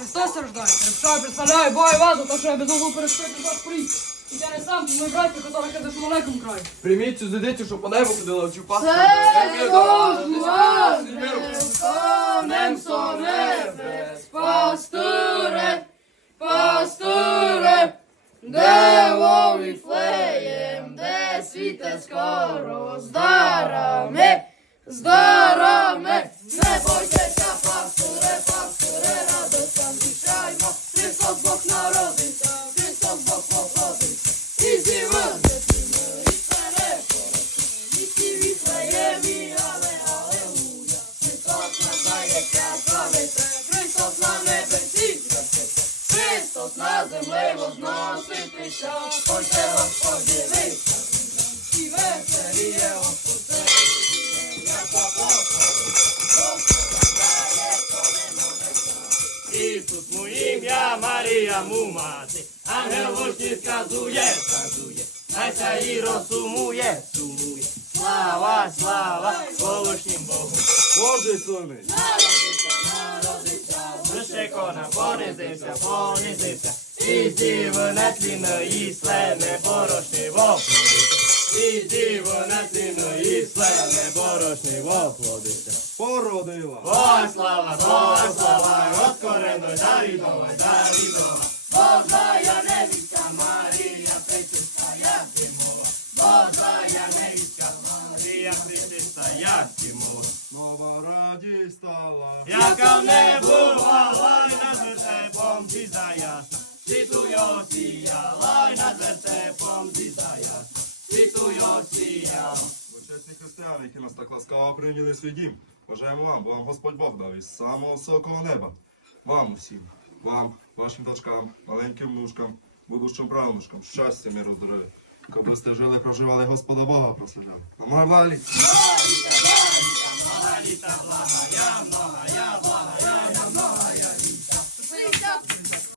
Христос рождається. Репшай, представляю, бой вазу, то що я без углу перешкоди ваш прийти. І я не сам, мій братья, який каже, що маленькому краю. Прийміть цю дитину, що по небу ходила в чупасу. Сонем сонебес, пастуре, пастуре, де вовіфлеєм, де світе скоро, з дарами, з дарами. Не бойтеся, пастуре, пастуре, радость на землі возноситися, Пойте Господь дивиться, і веселіє Господь це, як Ісус му ім'я, Марія му мати, ангел гучні сказує, сказує, Найся і розсумує, сумує. Слава, слава, волошнім Богу. Боже сини. Лише кона понизився, понизився, і діво на тліно, і слене борошний воплодився. І діво на тліно, і слене борошний воплодився. Породила. Бога слава, Бога слава, розкорено Давідова, Давідова. Божая невістка Марія, причиста, як ти мова. Божая невістка Марія, причиста, як ти мова. Радість стала. Яка небу бувала, й над вертепом звізда ясна. Світує осіяла, й над вертепом звізда ясна. Світує осіяла. Християни, які нас так ласкаво прийняли свій дім. Бажаємо вам, бо вам Господь Бог дав із самого високого неба. Вам усім, вам, вашим дочкам, маленьким внучкам, будущим правнучкам, щастя, миру, здоров'я. Коби сте жили, проживали, Господа Бога прославляли. Амарлалі. Мала літа благая, многая